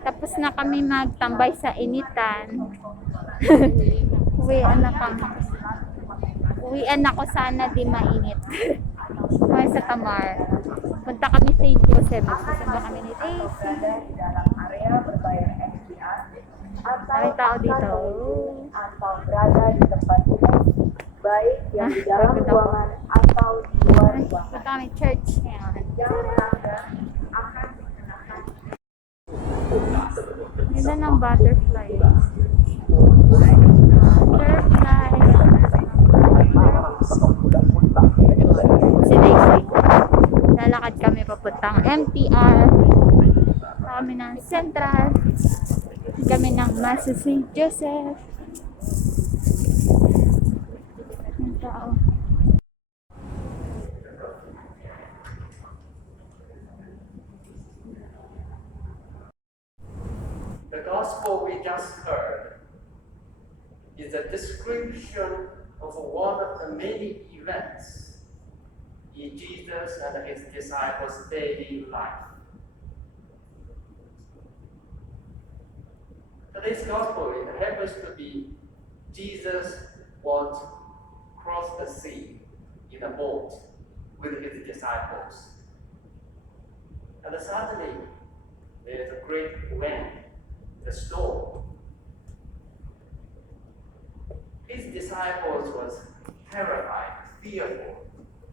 Tapos na kami magtambay sa initan. Uwian na kami. Uwian ako sana di mainit. Kaya sa Tamar. Punta kami sa Joseph. Magsusundo kami ni Daisy. Maraming tao dito. Atau berada di tempat umum, baik yang di dalam ruangan atau di luar ruangan. Punta kami church ngayon. Yang melanggar akan dikenakan. Ganda ng butterfly. Butterfly. Si Daisy. Lalakad kami papuntang MTR. Kami ng Central. Kami ng Master St. Joseph. Yung tao. The gospel we just heard is a description of one of the many events in Jesus and his disciples' daily life. Today's gospel it happens to be Jesus was cross the sea in a boat with his disciples. And suddenly there is a great wind, the storm. His disciples was terrified, fearful,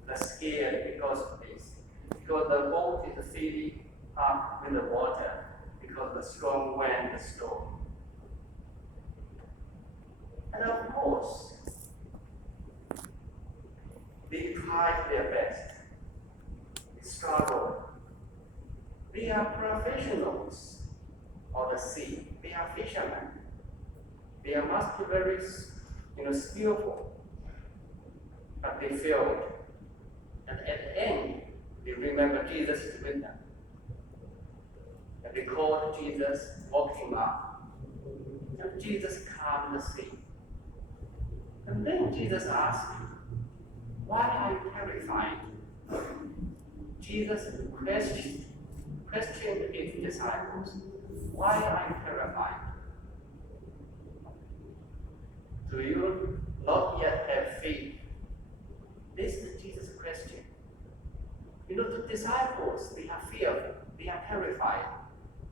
and scared because of this. Because the boat is filling up with the water because of the strong wind, the storm. And of course, they tried their best. They struggled. They are professionals of the sea. They are fishermen. They must be very, skillful. But they failed. And at the end, they remember Jesus is with them. And they called Jesus, woke him up. And Jesus calmed the sea. And then Jesus asked, why are you terrified? Jesus questioned his disciples, why are you terrified? Do you not yet have faith? This is Jesus' question. The disciples, they are fearful, they are terrified,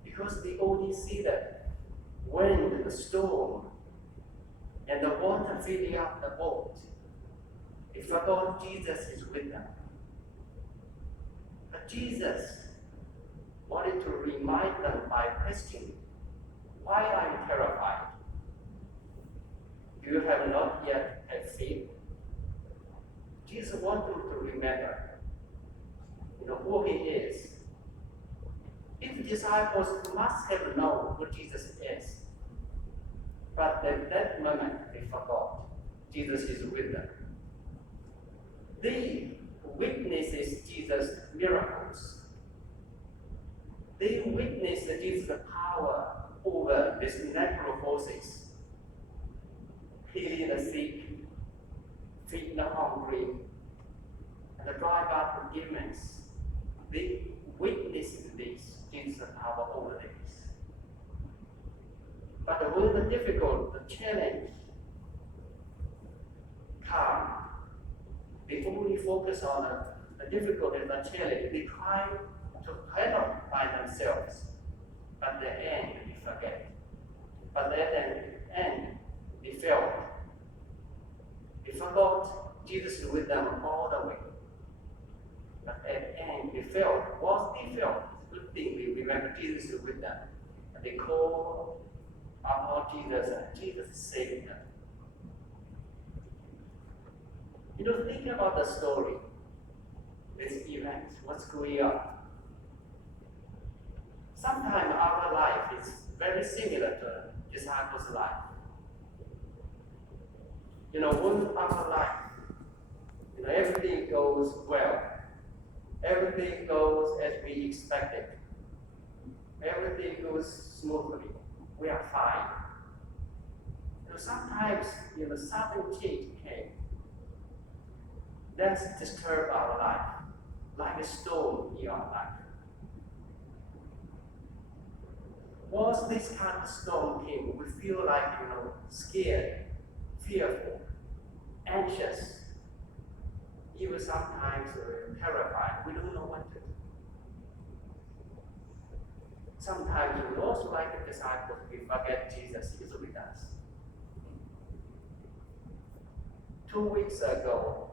because they only see the wind, the storm, and the water filling up the boat. They forgot Jesus is with them. But Jesus wanted to remind them by questioning, why are you terrified? You have not yet had faith. Jesus wants them to remember, who he is. His disciples must have known who Jesus is. But at that moment, they forgot Jesus is with them. They witnesses Jesus' miracles. They witness Jesus' power over these natural forces. Healing the sick, feeding the hungry, and drive out the demons. They witness this, Jesus' power over this. But when the difficult, the challenge come, they only focus on the difficulty, the challenge. They try to handle by themselves. But at the end, they forget. But at the end, they failed. They forgot Jesus is with them all the way. But at the end, they failed. Once they failed, good thing they remember Jesus is with them. And they call upon Jesus, and Jesus saved them. Think about the story, this event, what's going on. Sometimes our life is very similar to disciples' life. When our life, everything goes well. Everything goes as we expected. Everything goes smoothly. We are fine. Sometimes, sudden change came. That's disturb our life, like a storm in our life. once this kind of storm came, we feel like, scared, fearful, anxious, even sometimes terrified. We don't know what to do. Sometimes we also, like the disciples, we forget Jesus is with us. 2 weeks ago,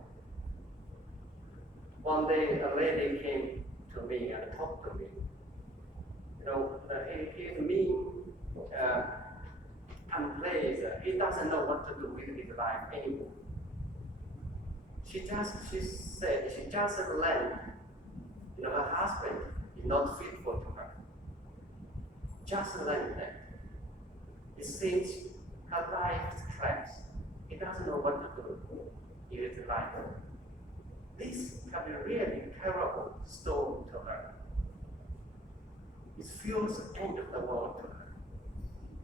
one day a lady came to me and talked to me. He gave me unplaced. He doesn't know what to do with his life anymore. She said she just learned, her husband is not faithful to her. Just learned that. It seems her life is trapped. He doesn't know what to do in his life. This can be really terrible storm to her. It feels the end of the world to her.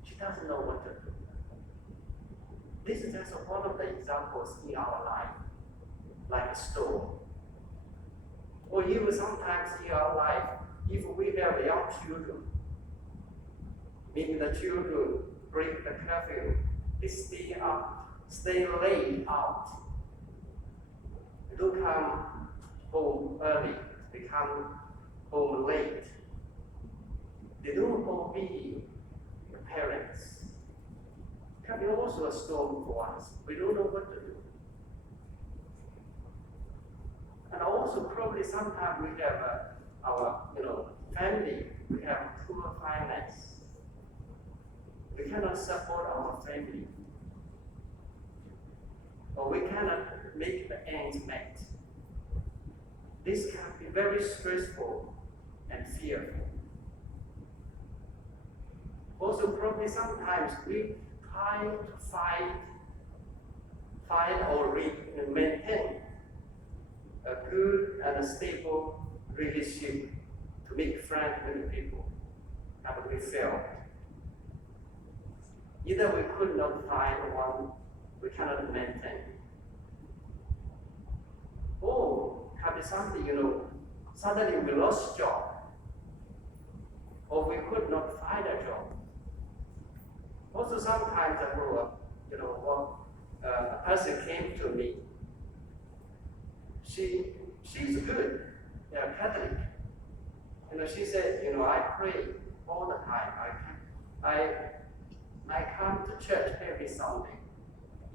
She doesn't know what to do. This is just one of the examples in our life, like a storm. Or even sometimes in our life, if we have young children, maybe the children break the curfew, they stay late out. They don't come home early, they come home late. They don't obey the parents. It can be also a storm for us. We don't know what to do. And also probably sometimes we have our family, we have poor finance. We cannot support our family. Or we cannot make the ends meet. This can be very stressful and fearful. Also, probably sometimes we try to find or maintain a good and a stable relationship to make friends with people, but we failed. Either we could not find one, we cannot maintain. Or can be something, suddenly we lost job, or we could not find a job. Also sometimes a person came to me. She's good, Catholic. She said, I pray all the time. I come to church every Sunday.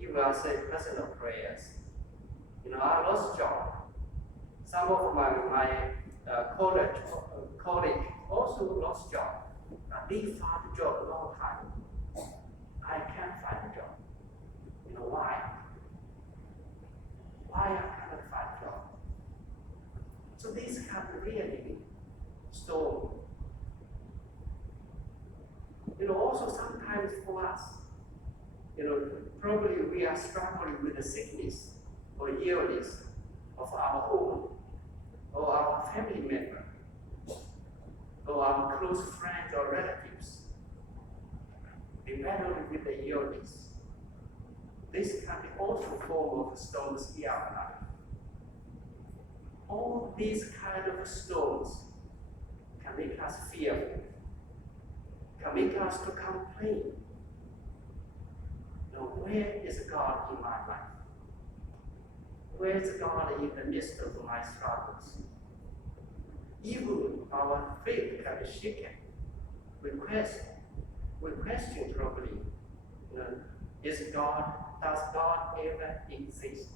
Even I say personal prayers. I lost job. Some of my colleague also lost job. They found a job a long time. I can't find a job. Why? Why I cannot find a job? So this can really storm. Also sometimes for us, probably we are struggling with the sickness or illness of our home, or our family member, or our close friends or relatives. We battle with the illness. This can be also a form of storms in our life. All these kind of storms can make us fearful, can make us to complain. Where is God in my life? Where is God in the midst of my struggles? Even our faith can be shaken. We question probably, does God ever exist?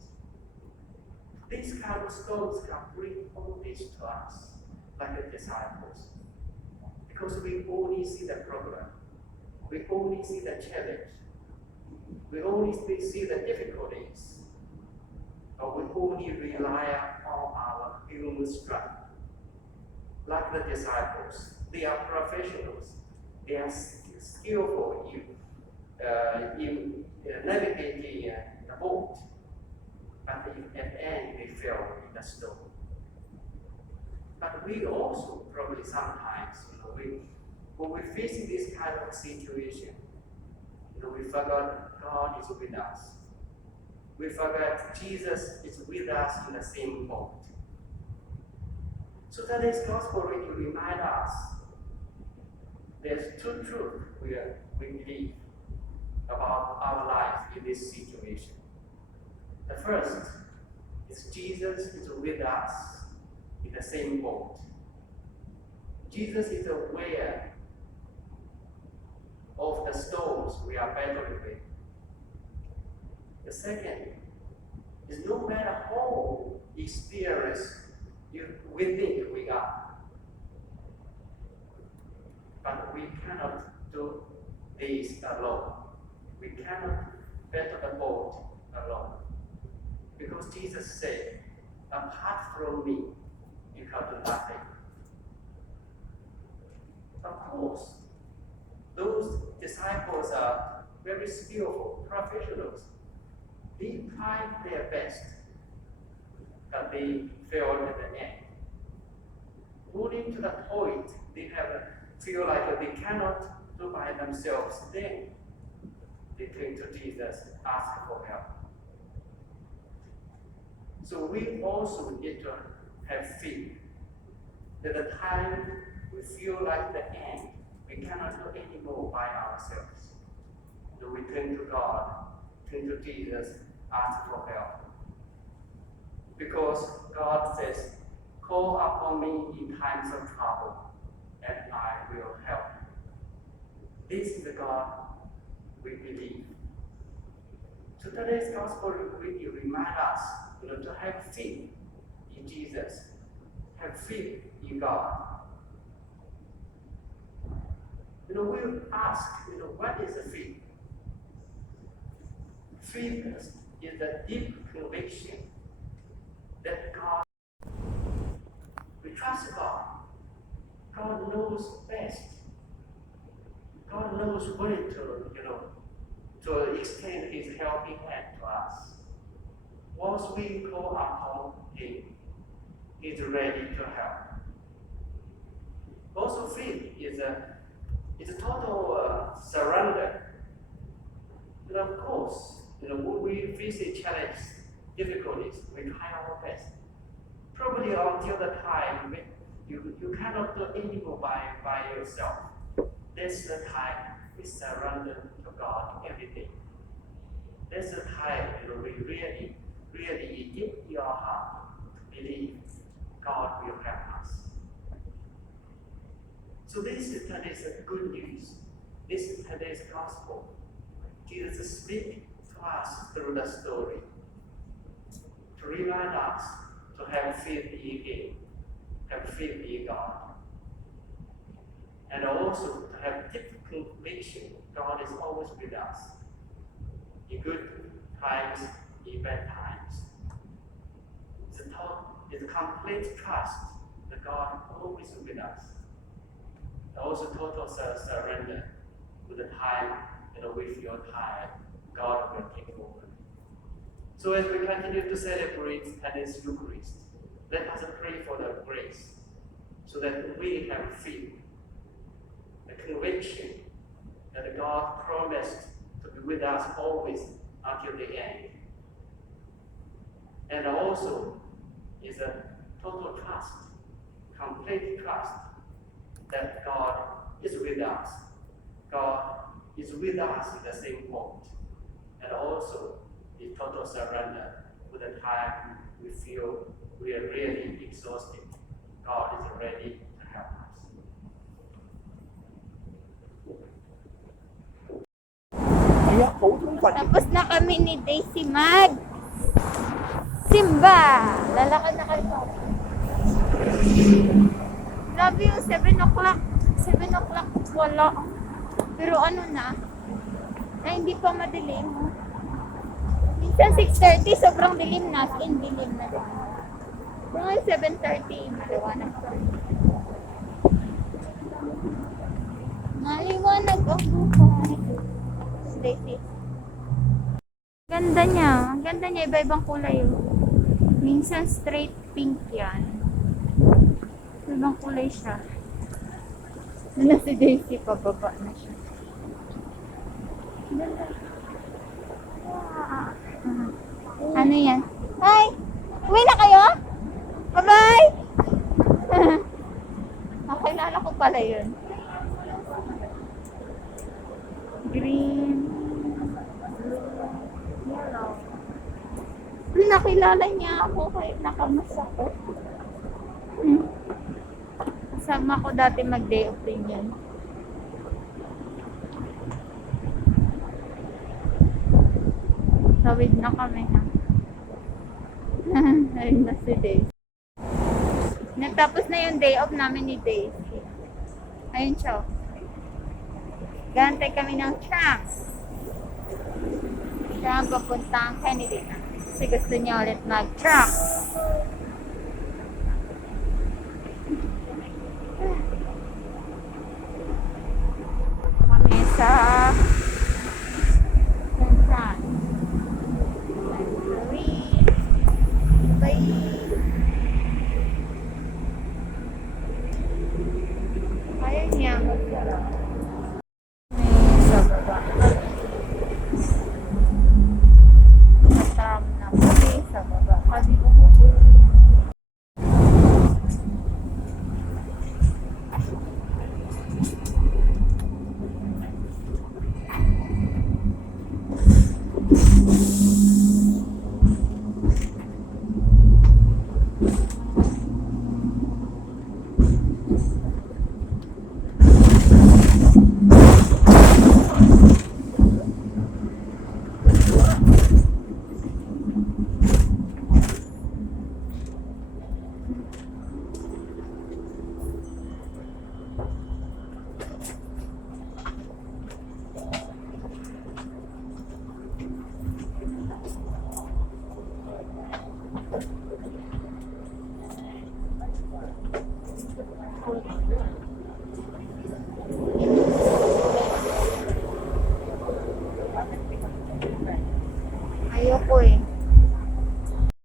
These kind of storms can bring all this to us, like the disciples. Because we only see the problem. We only see the challenge. We only see the difficulties. Or we only rely on our human strength. Like the disciples, they are professionals. They are skillful in navigating the boat. But at the end, they fell in the storm. But we also probably sometimes, when we face this kind of situation, we forgot God is with us. We forgot Jesus is with us in the same boat. So today's gospel really reminds us there's two truths we believe about our life in this situation. The first is Jesus is with us in the same boat. Jesus is aware of the storms we are battling with. The second is no matter how experienced we think we are, but we cannot do this alone. We cannot battle the boat alone. Because Jesus said, apart from me, you can do nothing. Of course, those disciples are very skillful professionals. They tried their best, but they failed at the end. Moving to the point, they feel like they cannot do by themselves. Then they came to Jesus, ask for help. So we also need to have faith that the time we feel like the end, we cannot do anymore by ourselves. So we turn to God, turn to Jesus, ask for help. Because God says, call upon me in times of trouble, and I will help. This is the God we believe. So today's gospel really reminds us, to have faith in Jesus, have faith in God. We'll ask, what is a faith? Faith is the deep conviction that God, we trust God. God knows best. God knows when to extend His helping hand to us. Once we call upon Him, He's ready to help. Also, faith is a total surrender. And of course, when we face a challenge, difficulties, we try our best. Probably until the time when you cannot do anymore by yourself. That's the time we surrender to God everything. That's the time we really give your heart to believe God will help us. So this is today's good news. This is today's gospel. Jesus speaks to us through the story to remind us to have faith in Him, have faith in God, and also to have deep conviction God is always with us in good times, in bad times. It's a complete trust that God is always with us. And also total surrender with the time we feel tired, God will take over. So as we continue to celebrate today's Eucharist, let us pray for the grace so that we have faith, the conviction that God promised to be with us always until the end. And also is a total trust, complete trust that God is with us. God is with us in the same boat. And also the total surrender with the time we feel we are really exhausted. God is ready to help us. Tapos na kami ni Daisy Mag. Simba! Lalakad na kayo. Grabe yung 7 o'clock. 7 o'clock wala. Pero ano na? Hindi pa madilim. Minsan 6:30, sobrang dilim na. In dilim na din. Pero ngayon 7:30, maliwanag pa. Maliwanag ang buhay. Daisy. Ganda niya. Ang ganda niya. Iba-ibang kulay. Minsan straight pink yan. Ibang kulay siya. Ano si Daisy? Pababa na siya. Ganda. Wow. Ano yan? Hi! Uwi na kayo? Bye-bye! Nakilala ko pala yun. green, yellow. Nakilala niya ako kahit nakamas ako. Kasama ko dati mag-day of din yan. Tawid na kami ha. Ayun na si Daisy. Nagtapos na yung day off namin ni Daisy. Ayun siya. Gantay kami ng tram. Tram papuntang Kennedy na. Kasi gusto niya ulit mag-tram. Kami sa Central. Bye. Ayaw niya mag-tram. Sa baba. Tram na kami sa baba. Kami umupo. Ayoko eh.